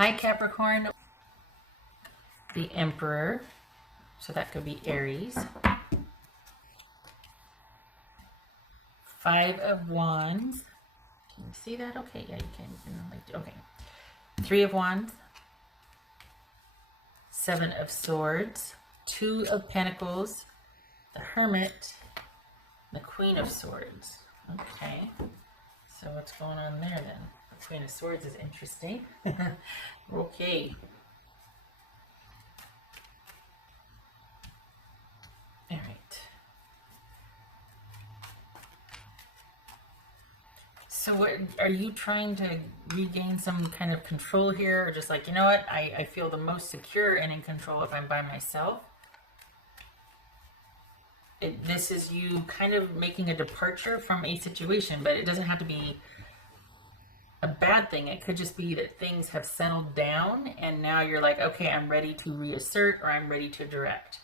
Hi Capricorn, the Emperor, so that could be Aries. 5 of Wands. Can you see that? Okay, yeah, you can. Okay. 3 of Wands. 7 of Swords. 2 of Pentacles. The Hermit. The Queen of Swords. Okay. So what's going on there then? The Queen of Swords is interesting. Okay. All right. So what, are you trying to regain some kind of control here? Or just like, you know what, I feel the most secure and in control if I'm by myself? This is you kind of making a departure from a situation, but it doesn't have to be a bad thing. It could just be that things have settled down and now you're like, okay, I'm ready to reassert or I'm ready to direct.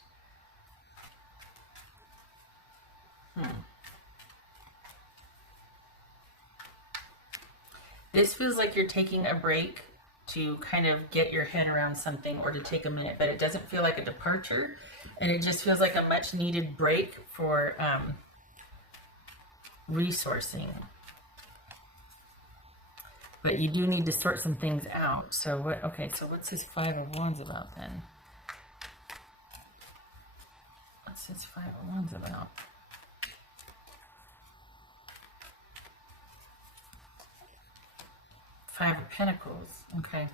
This feels like you're taking a break to kind of get your head around something or to take a minute, but it doesn't feel like a departure, and it just feels like a much needed break for resourcing. But you do need to sort some things out. So what, okay, so what's this 5 of Wands about then? What's this 5 of Wands about? Five of Pentacles. Okay.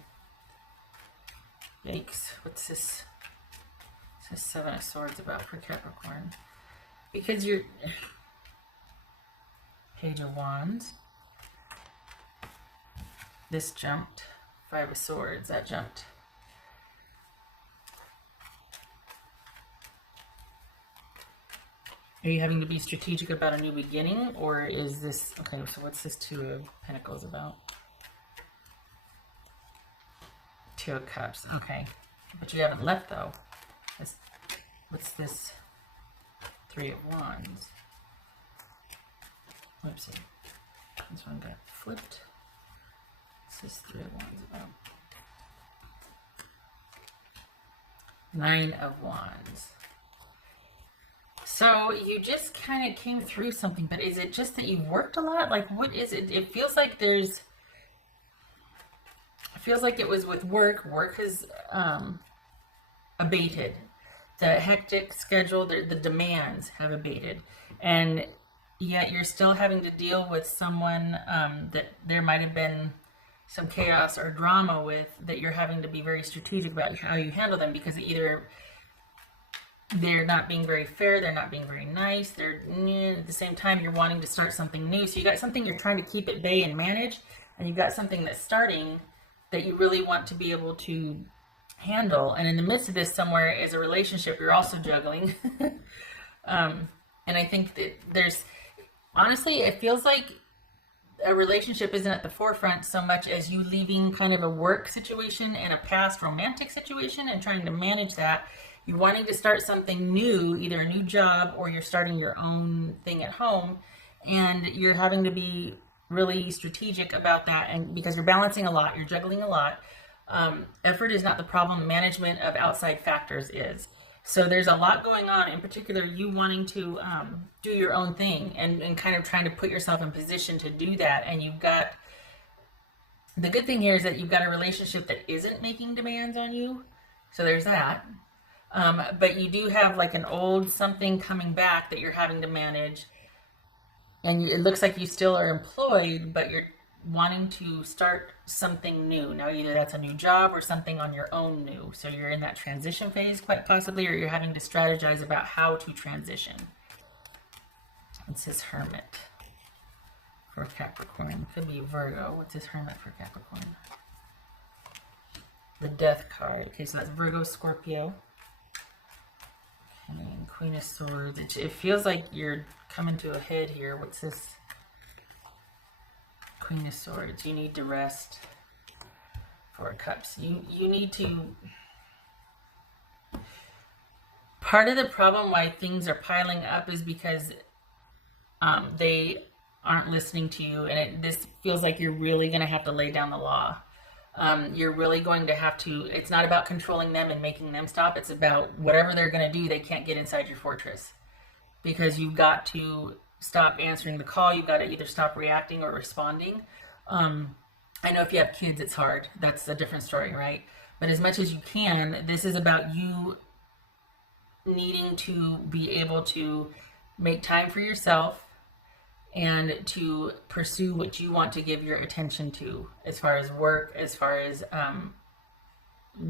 Yikes. What's this? What's this 7 of Swords about for Capricorn? Because you're... Page of Wands. This jumped. 5 of Swords. That jumped. Are you having to be strategic about a new beginning? Or is this... Okay, so what's this 2 of Pentacles about? 2 of Cups. Okay. But you haven't left, though. What's this 3 of Wands? Whoopsie. This one got flipped. What's this 3 of Wands about? 9 of Wands. So you just kind of came through something, but is it just that you've worked a lot? Like, what is it? It feels like there's... Feels like it was with work. Work has abated. The hectic schedule, the demands have abated. And yet you're still having to deal with someone that there might have been some chaos or drama with, that you're having to be very strategic about how you handle them, because either they're not being very fair, they're not being very nice, they're at the same time you're wanting to start something new. So you got something you're trying to keep at bay and manage, and you've got something that's starting that you really want to be able to handle. And in the midst of this somewhere is a relationship you're also juggling. And I think that there's, honestly, it feels like a relationship isn't at the forefront so much as you leaving kind of a work situation and a past romantic situation and trying to manage that. You're wanting to start something new, either a new job or you're starting your own thing at home, and you're having to be really strategic about that, and because you're balancing a lot, you're juggling a lot. Effort is not the problem. Management of outside factors is. So there's a lot going on, in particular you wanting to do your own thing and kind of trying to put yourself in position to do that. And you've got, the good thing here is that you've got a relationship that isn't making demands on you. So there's that. But you do have like an old something coming back that you're having to manage. And it looks like you still are employed, but you're wanting to start something new. Now, either that's a new job or something on your own new. So you're in that transition phase, quite possibly, or you're having to strategize about how to transition. What's this Hermit for Capricorn? Could be Virgo. What's this Hermit for Capricorn? The Death card. Okay, so that's Virgo, Scorpio. And Queen of Swords. It feels like you're coming to a head here. What's this? Queen of Swords. You need to rest. 4 of Cups. You need to... Part of the problem why things are piling up is because they aren't listening to you, and this feels like you're really going to have to lay down the law. You're really going to have to, it's not about controlling them and making them stop. It's about whatever they're going to do, they can't get inside your fortress, because you've got to stop answering the call. You've got to either stop reacting or responding. I know if you have kids, it's hard. That's a different story, right? But as much as you can, this is about you needing to be able to make time for yourself and to pursue what you want to give your attention to, as far as work, as far as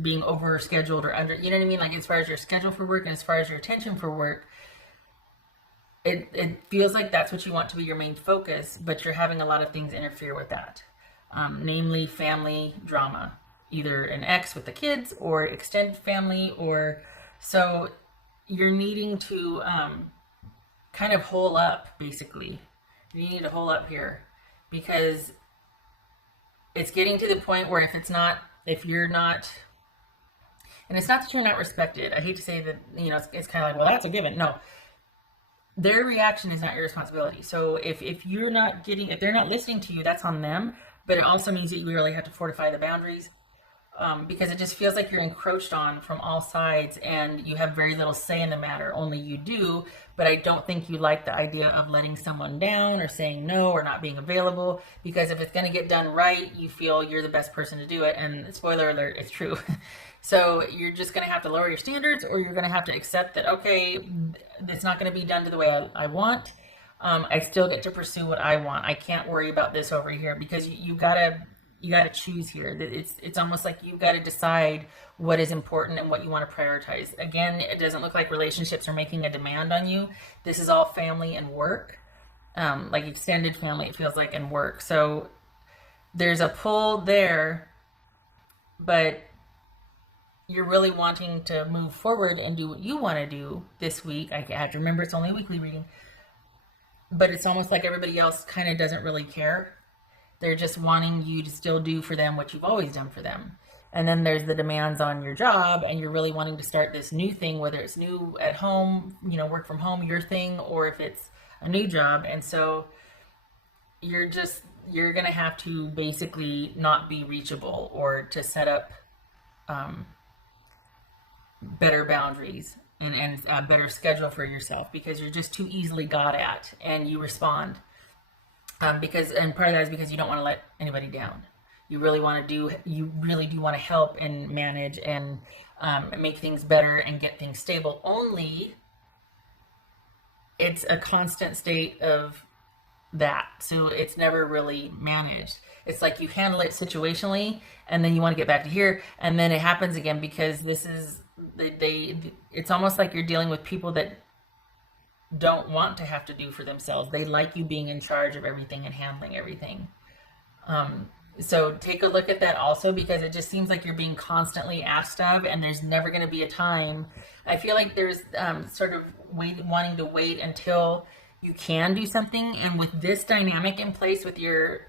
being over scheduled or under, you know what I mean? Like as far as your schedule for work and as far as your attention for work, it feels like that's what you want to be your main focus, but you're having a lot of things interfere with that, namely family drama, either an ex with the kids or extended family, or so you're needing to kind of hole up, basically. You need to hole up here, because it's getting to the point where if you're not, and it's not that you're not respected. I hate to say that, you know, it's kind of like, well, that's a given. No, their reaction is not your responsibility. So if they're not listening to you, that's on them. But it also means that you really have to fortify the boundaries, because it just feels like you're encroached on from all sides and you have very little say in the matter. Only you do. But I don't think you like the idea of letting someone down or saying no or not being available, because if it's going to get done right, you feel you're the best person to do it. And spoiler alert, it's true. So you're just going to have to lower your standards, or you're going to have to accept that, okay, it's not going to be done to the way I want. I still get to pursue what I want. I can't worry about this over here, because you gotta choose here. It's almost like you've got to decide what is important and what you want to prioritize. Again, it doesn't look like relationships are making a demand on you. This is all family and work, like extended family, it feels like, and work. So there's a pull there, but you're really wanting to move forward and do what you want to do this week. I have to remember it's only a weekly reading, but it's almost like everybody else kind of doesn't really care. They're just wanting you to still do for them what you've always done for them. And then there's the demands on your job, and you're really wanting to start this new thing, whether it's new at home, you know, work from home, your thing, or if it's a new job. And so you're going to have to basically not be reachable, or to set up better boundaries and a better schedule for yourself, because you're just too easily got at and you respond. And part of that is because you don't want to let anybody down. You really do want to help and manage and make things better and get things stable. Only it's a constant state of that. So it's never really managed. It's like you handle it situationally, and then you want to get back to here, and then it happens again, because it's almost like you're dealing with people that don't want to have to do for themselves. They like you being in charge of everything and handling everything. So take a look at that also, because it just seems like you're being constantly asked of, and there's never going to be a time. I feel like there's sort of wanting to wait until you can do something. And with this dynamic in place, with your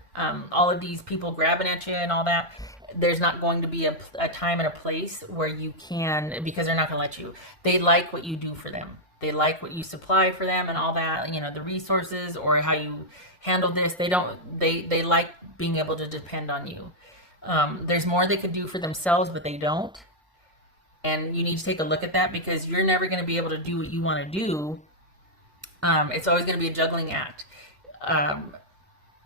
all of these people grabbing at you and all that, there's not going to be a time and a place where you can, because they're not going to let you. They like what you do for them. They like what you supply for them and all that, you know, the resources or how you handle this. They like being able to depend on you. There's more they could do for themselves, but they don't. And you need to take a look at that, because you're never going to be able to do what you want to do. It's always going to be a juggling act,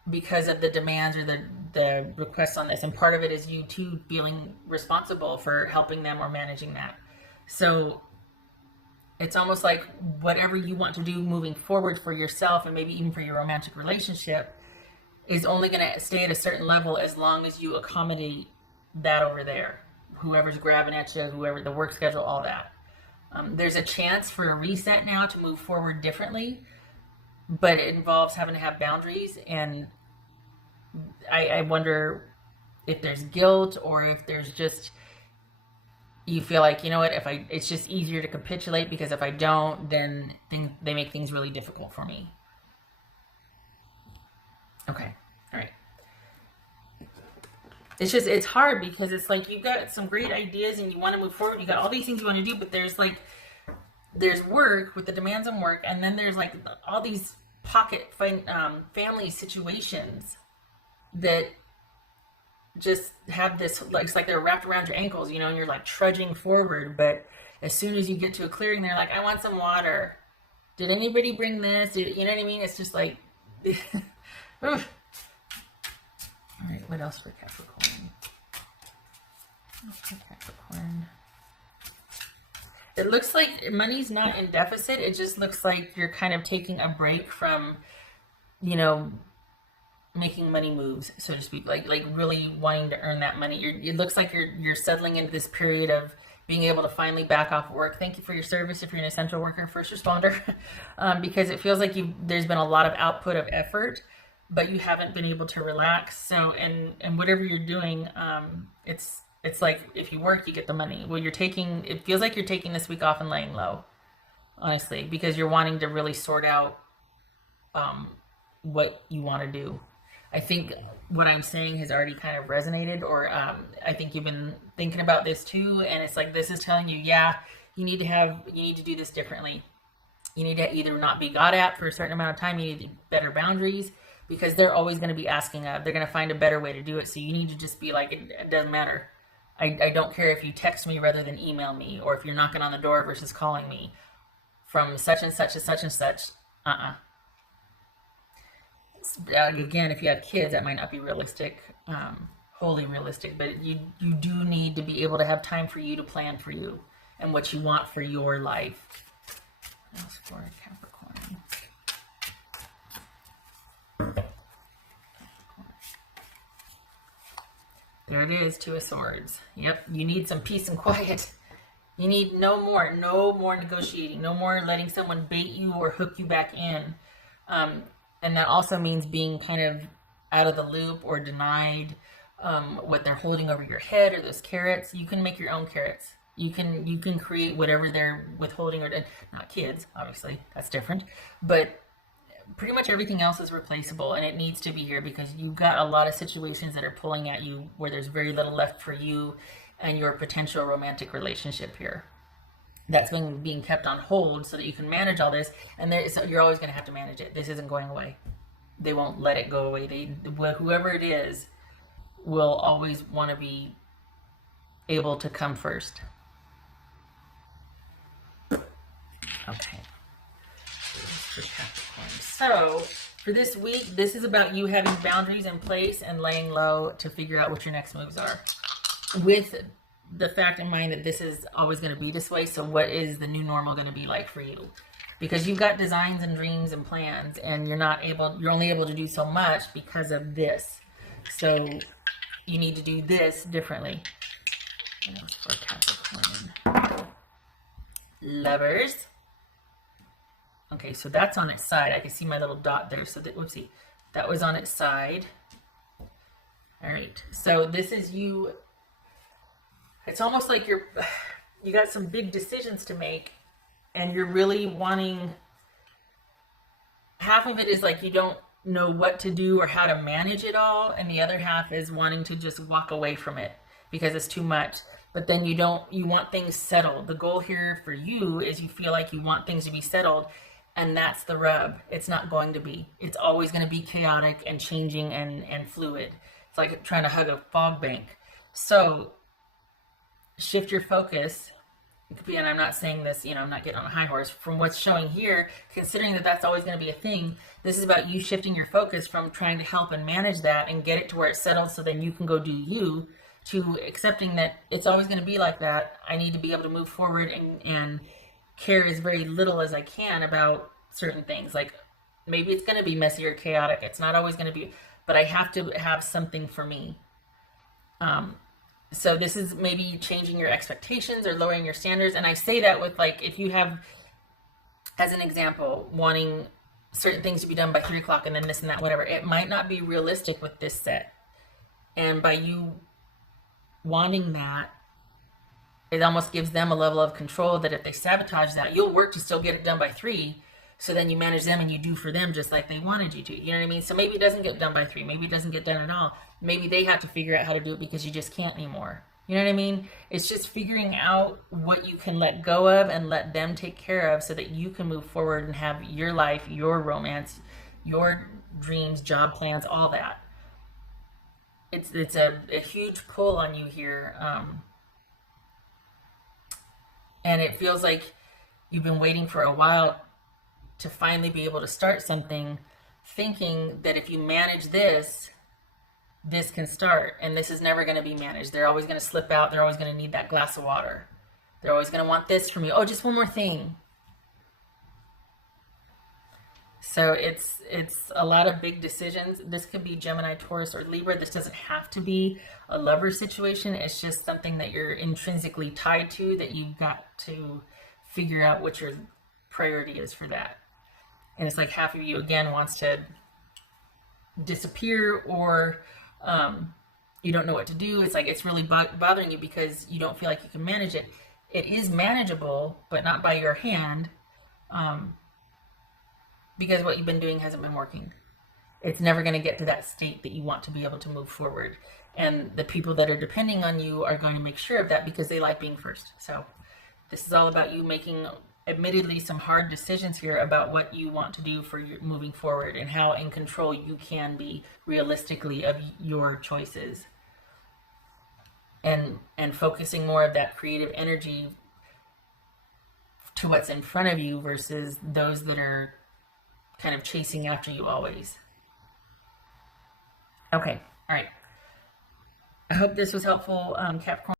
because of the demands or the requests on this. And part of it is you too feeling responsible for helping them or managing that. So it's almost like whatever you want to do moving forward for yourself, and maybe even for your romantic relationship, is only going to stay at a certain level as long as you accommodate that over there. Whoever's grabbing at you, whoever, the work schedule, all that. There's a chance for a reset now to move forward differently, but it involves having to have boundaries. And I wonder if there's guilt, or if there's just, you feel like, you know what, it's just easier to capitulate, because if I don't, then they make things really difficult for me. Okay. All right. It's hard, because it's like you've got some great ideas and you want to move forward. You got all these things you want to do, but there's work with the demands on work, and then there's like all these pocket family situations that just have this, like, it's like they're wrapped around your ankles, you know, and you're like trudging forward. But as soon as you get to a clearing, they're like, I want some water. Did anybody bring this? You know what I mean? It's just like, all right, what else for Capricorn? Okay, Capricorn. It looks like money's not in deficit. It just looks like you're kind of taking a break from, you know, making money moves, so to speak, like really wanting to earn that money. It looks like you're settling into this period of being able to finally back off work. Thank you for your service if you're an essential worker, first responder, because it feels like there's been a lot of output of effort, but you haven't been able to relax. So, and whatever you're doing, it's like if you work, you get the money. Well, it feels like you're taking this week off and laying low, honestly, because you're wanting to really sort out what you want to do. I think what I'm saying has already kind of resonated, or I think you've been thinking about this too, and it's like this is telling you, yeah, you need to do this differently. You need to either not be got at for a certain amount of time. You need better boundaries, because they're always going to be asking they're going to find a better way to do it. So you need to just be like, it doesn't matter. I don't care if you text me rather than email me, or if you're knocking on the door versus calling me from such and such to such and such. Again, if you have kids, that might not be realistic, wholly realistic, but you do need to be able to have time for you to plan for you and what you want for your life. What else for Capricorn? There it is, Two of Swords. Yep, you need some peace and quiet. You need no more negotiating, no more letting someone bait you or hook you back in. And that also means being kind of out of the loop or denied what they're holding over your head, or those carrots. You can make your own carrots. You can create whatever they're withholding, or not kids, obviously, that's different. But pretty much everything else is replaceable, and it needs to be here because you've got a lot of situations that are pulling at you where there's very little left for you and your potential romantic relationship here. That's being kept on hold so that you can manage all this, and so you're always going to have to manage it. This isn't going away. They won't let it go away. Whoever it is will always want to be able to come first. Okay. For Capricorn. So for this week, this is about you having boundaries in place and laying low to figure out what your next moves are, with the fact in mind that this is always going to be this way. So what is the new normal going to be like for you? Because you've got designs and dreams and plans, and you're only able to do so much because of this. So you need to do this differently. For Capricorn. Lovers. Okay, so that's on its side. I can see my little dot there. So that, whoopsie, that was on its side. All right, so this is you. It's almost like you got some big decisions to make, and you're really wanting, half of it is like you don't know what to do or how to manage it all, and the other half is wanting to just walk away from it because it's too much. But then you want things settled. The goal here for you is you feel like you want things to be settled, and that's the rub. It's not going to be. It's always going to be chaotic and changing and fluid. It's like trying to hug a fog bank. So shift your focus. And I'm not saying this, I'm not getting on a high horse. From what's showing here, considering that that's always going to be a thing, this is about you shifting your focus from trying to help and manage that and get it to where it's settled so then you can go do you, to accepting that it's always going to be like that. I need to be able to move forward and care as very little as I can about certain things. Like maybe it's going to be messy or chaotic. It's not always going to be, but I have to have something for me. So this is maybe changing your expectations or lowering your standards. And I say that with, like, if you have, as an example, wanting certain things to be done by 3 o'clock and then this and that, whatever, it might not be realistic with this set. And by you wanting that, it almost gives them a level of control that if they sabotage that, you'll work to still get it done by 3. So then you manage them and you do for them just like they wanted you to. You know what I mean? So maybe it doesn't get done by 3. Maybe it doesn't get done at all. Maybe they have to figure out how to do it because you just can't anymore. You know what I mean? It's just figuring out what you can let go of and let them take care of so that you can move forward and have your life, your romance, your dreams, job plans, all that. it's a huge pull on you here. And it feels like you've been waiting for a while to finally be able to start something, thinking that if you manage this, this can start. And this is never going to be managed. They're always going to slip out. They're always going to need that glass of water. They're always going to want this from you. Oh, just one more thing. So it's a lot of big decisions. This could be Gemini, Taurus, or Libra. This doesn't have to be a lover situation. It's just something that you're intrinsically tied to, that you've got to figure out what your priority is for that. And it's like half of you, again, wants to disappear, or you don't know what to do. It's like it's really bothering you because you don't feel like you can manage it. It is manageable, but not by your hand. Because what you've been doing hasn't been working. It's never going to get to that state that you want to be able to move forward. And the people that are depending on you are going to make sure of that because they like being first. So this is all about you making, admittedly, some hard decisions here about what you want to do for your moving forward and how in control you can be realistically of your choices. And focusing more of that creative energy to what's in front of you versus those that are kind of chasing after you always. Okay, all right. I hope this was helpful, Capricorn.